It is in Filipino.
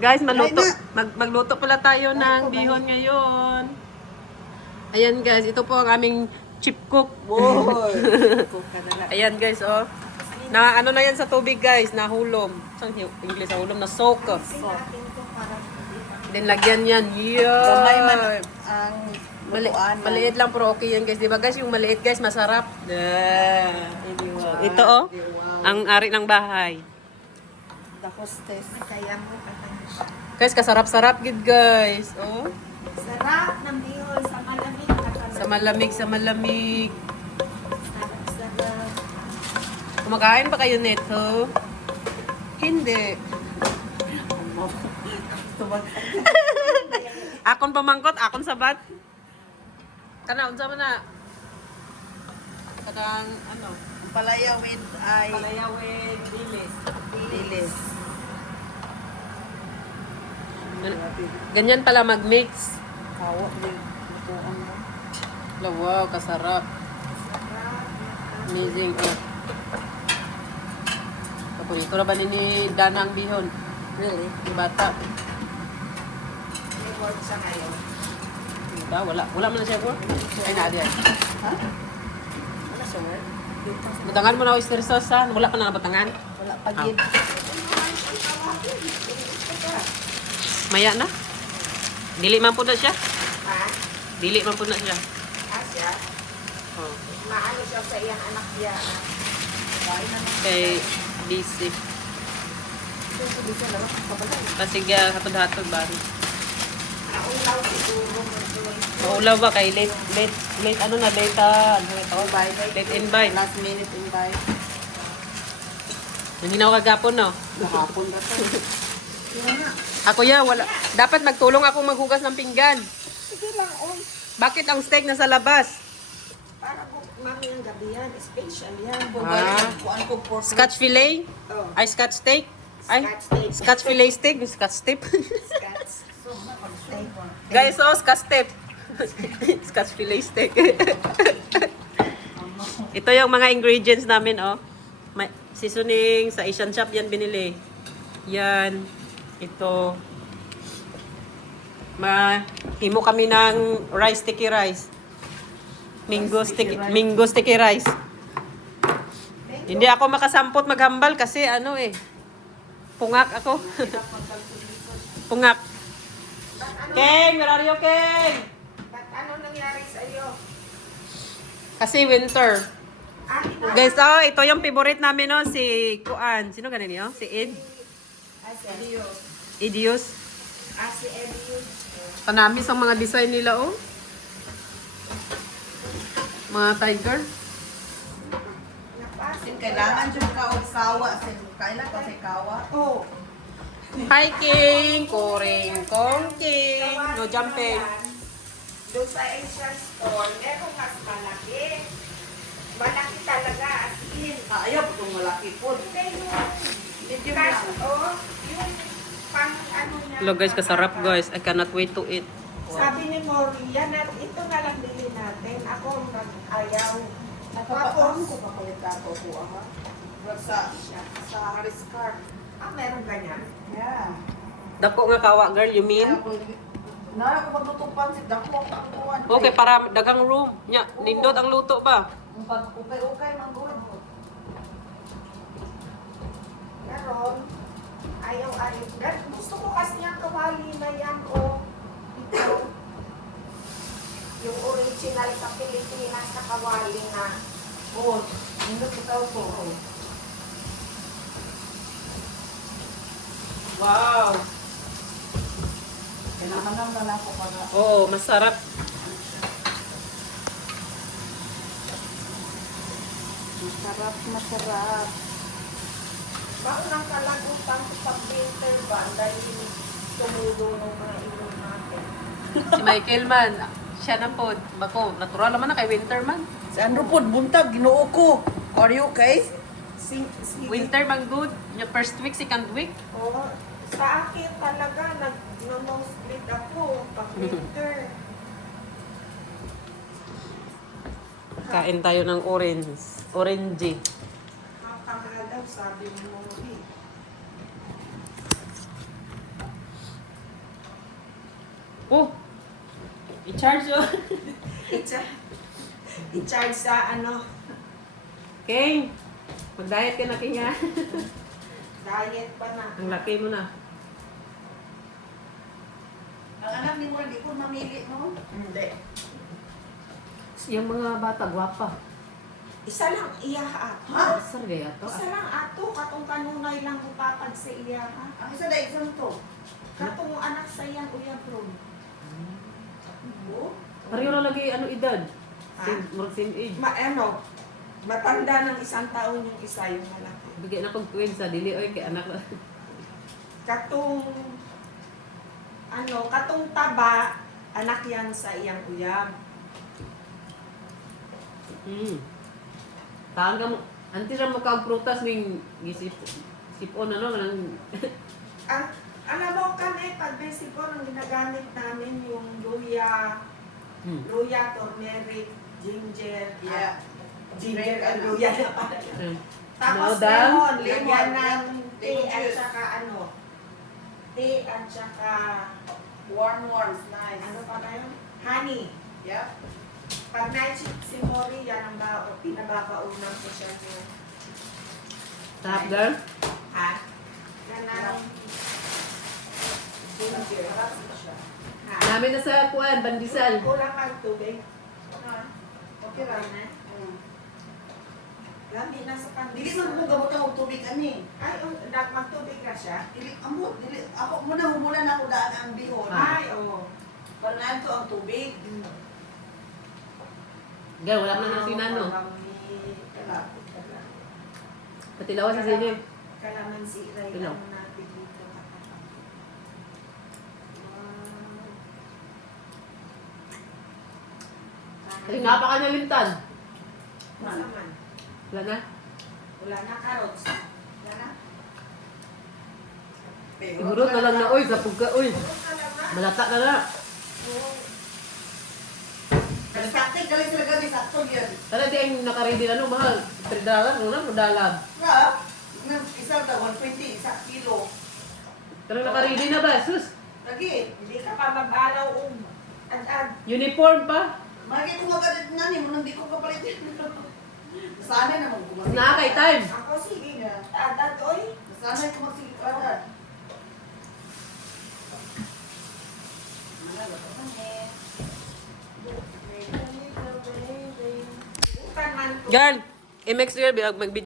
Guys, magluto pala tayo ng bihon ngayon. Ayan guys, ito po ang aming chip cook. Ayan guys, oh. Na ano na yan sa tubig guys, nahulom. Saan English nahulom? Na soak. Then lagyan yan. Gamay man Yeah. ang lutuan. Maliit lang pero okay yan guys. Diba guys, yung maliit guys, masarap. Ito oh, ang ari ng bahay. The hostess. Guys, kasarap-sarap gid guys. Oh. Sarap ng bihon sa malamig. Sa malamig, sa malamig. Sarap. Kumakain ba kayo nito? Hindi. Akon pamangkot, akon sabat. Kana unsa man na? Kadang ano? Palaya with ay Palayawin, dilis. dilis. Ganyan pala mag-mix. Kawa din lutuan mo. Wow, kasarap. Amazing. Oh. Paborito na ba ni Dana ang bihon? Really? Yung bata. May work siya ngayon. Diba? Wala mo na siya po? Ay, naadi yan. Ha? Wala siya work? Batangan mo na oyster sauce ha? Wala ka na batangan? Wala pa gid. Maya na. Dili man po na siya. Ha? Dili man po na siya. Asya? Oh. Maano siya sa iyang anak niya. Kain na na. Kay busy. Ito sa bisa lang pabalay. Kasi hatod-hatod ba? Naulaw siguro. Maulaw ba kay late ano na late ano na ito? Late invite. Last minute invite. Nanginaw kagapon no. Gahapon na to. Ako ya wala. Dapat magtulong ako maghugas ng pinggan. Sige lang, oy. Bakit ang steak nasa labas? Para po mamayang gabi yan. Special yan. Kuan ko pork. Scotch fillet? Oh. Ay scotch steak? Ay Scotch steak. scotch fillet steak, scotch steak. Scotch. Steak. Guys, oh, scotch steak. Scotch fillet steak. Ito yung mga ingredients namin, oh. May seasoning sa Asian shop yan binili. Yan. Ito. Himo kami ng rice, sticky rice. Mingo sticky rice. Hindi ako makasampot maghambal kasi ano eh. Pungak ako. Pungak. Keng, where are you, Keng? Ba't ano nangyari sa iyo? Kasi winter. Ah, Guys, oh, ito yung favorite namin, no, si Kuan. Sino ganun niyo? Si Ed? si Elio. Idios. Si Elio. Panamis ang mga design nila, oh. Mga tiger. Sin kailangan jud ka og sawa sin kailan kasi kawa. Oh. Hi, King! Kuring kong King! No jumping. Doon sa Asian store, meron mas malaki. Malaki talaga, as in. Ayaw itong malaki po. Hindi yung Medium cash, lang. oh, yung pang ano niya. Hello guys, kasarap guys. I cannot wait to eat. Sabi ni Mori, yan at ito na lang bilhin natin. Ako ang nag-ayaw. Nakapaon ko pa kulit ako po ha. Sa Harris Car. Meron ganyan. Yeah. Dako nga kawa, girl, you mean? Nara ko magtutupan si dako ang kuan. Okay, para dagang room. Nya, nindot ang luto ba? Ang pag ukay-ukay man gud. Meron. Ayaw-ayaw. Gusto ko kasi yung kawali na yan, oh. Ito. Yung original sa Pilipinas na kawali na. Oo, nindot itaw ko. Wow! Kailangan na ako para. Oo, masarap. Masarap, masarap. Baunang kalagutan ko sa winter ba dahil tumulo ng mga ilong natin. Si Michael man, siya na po. Bako, natural naman na kay winter man. Si Andrew po, buntag, ginoo ko. Are you okay? Winter man good. Yung first week, second week. Oh, sa akin talaga, nag-nosebleed ako pag winter. Kain tayo ng orange. Orangey. Ang pangalan, sabi mo, Oh! I-charge yun. I-charge sa ano, King! Mag-diet ka na, King, ha? diet pa na. Ang laki mo na. Ang anak ni mo, hindi ko mamili mo. Hindi. Yung mga bata, gwapa. Isa lang iya ato. Ha? Sir, gaya to. Isa lang ato, katong kanunay lang upapag sa iya ha. Ang isa dahil isang to. Katong anak sa iyang uyab ron. Oo. Pareho na lagi, ano, edad? Ha? Same age. Ano, matanda ng 1 taon yung isa yung malaki. Bigyan akong twins sa dili, oy, kay anak. Katong, katong taba, anak yan sa iyang uyab. Taang ka mo, anti na mo kang prutas ning sipon, ano, nang... Alam mo kami, pag basically ang ginagamit namin yung luya, luya, turmeric, ginger, Yeah. ginger and luya na pala. Tapos Dam? lemon, Lemon, lagyan ng lemon tea at juice. saka tea at saka Warm, nice. ano pa na yun? Honey. Yeah. Pag night shift si Mori, yan ang pinababaunan ko siya niya. Sarap, girl. Ha? Yan ang ginger. siya. Ha? Namin na sa kuan, bandisal. Kulang ang tubig. Okay ra. na. Lami na sa pandesal. Dili man mo gamot ang tubig ani. Ay, magtubig na siya. Dili amo, dili ako muna humulan ako daan ang bihon. Ay, oo. Para nanto ang tubig. Girl, wala na nang sinano. Kala. Pati lawas sa sinin. Kalamansi ray Ilaw. lang natin dito. Kasi napaka nalimtan. Masaman. Wala na. Wala na carrots. Wala na. Siguro na lang na, oy, sa pugka, oy. Purot na lang na. Malata na na. Oo. Nagtaktik dali sila gabi sakto gyud. Tara di ang nakaready na, no, mahal. $3, ano na, $1. Ra, isa ta 120 isa kilo. Tara nakaready na ba, sus? Lagi. Hindi ka pa mag-alaw ad-ad. Uniform pa. Magi ko magalit nani mo nang di ko kapalit. Sana naman gumamit. Nakakay time. Ako sige. Ad-ad, oy. Sana ko magsigit agad. Bukan man to. Girl, i-mix girl, mag